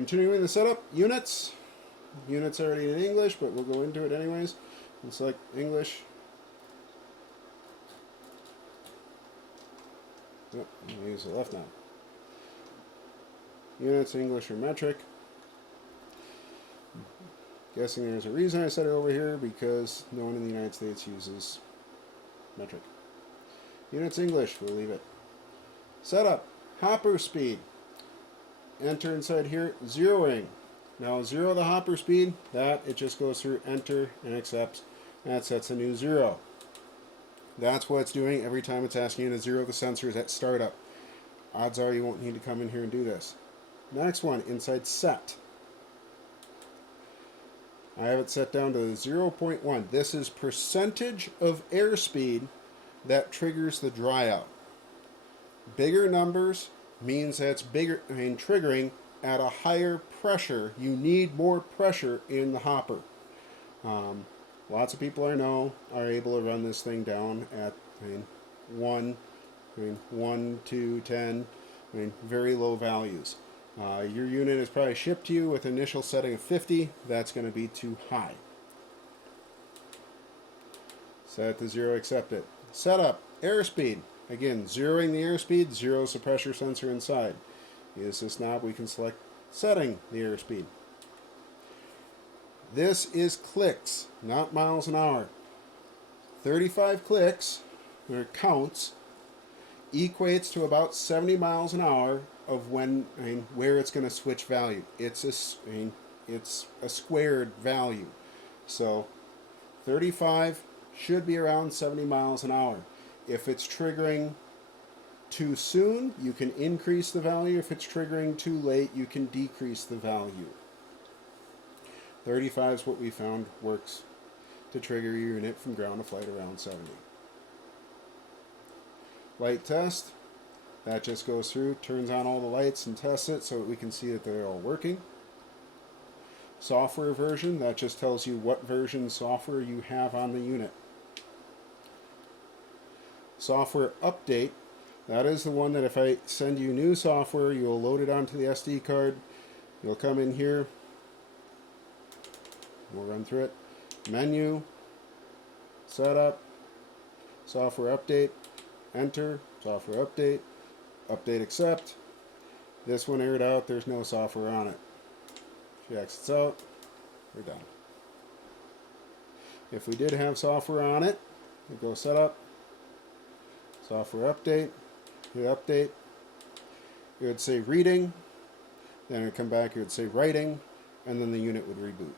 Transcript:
continuing the setup. Units. Units already in English, but we'll go into it anyways. And select English. Yep, I'm use the left now. Units, English, or metric. Guessing there's a reason I set it over here, because no one in the United States uses metric. Units, English, we'll leave it. Setup, hopper speed. Enter inside here, zeroing. Now zero the hopper speed, that it just goes through enter and accepts. That sets a new zero. That's what it's doing every time it's asking you to zero the sensors at startup. Odds are you won't need to come in here and do this. Next one, inside set. I have it set down to 0.1. This is percentage of airspeed that triggers the dry out. Bigger numbers means that's bigger, triggering at a higher pressure. You need more pressure in the hopper. Lots of people I know are able to run this thing down at 1, 1, 2, 10, very low values. Your unit is probably shipped to you with initial setting of 50. That's going to be too high. Set to 0, accept it. Setup, airspeed. Again, zeroing the airspeed, zeros the pressure sensor inside. Use this knob, we can select setting the airspeed. This is clicks, not miles an hour. 35 clicks, or counts, equates to about 70 miles an hour of where it's going to switch value. It's a squared value. So 35 should be around 70 miles an hour. If it's triggering too soon, you can increase the value. If it's triggering too late, you can decrease the value. 35 is what we found works to trigger your unit from ground to flight around 70. Light test, that just goes through, turns on all the lights and tests it so that we can see that they're all working. Software version, that just tells you what version software you have on the unit. Software update, that is the one that if I send you new software, you'll load it onto the SD card. You'll come in here. We'll run through it. Menu, setup, software update, enter, software update, update accept. This one aired out, there's no software on it. If you exits out, we're done. If we did have software on it, we go setup, software update, hit update. It would say reading, then it would come back, it would say writing, and then the unit would reboot.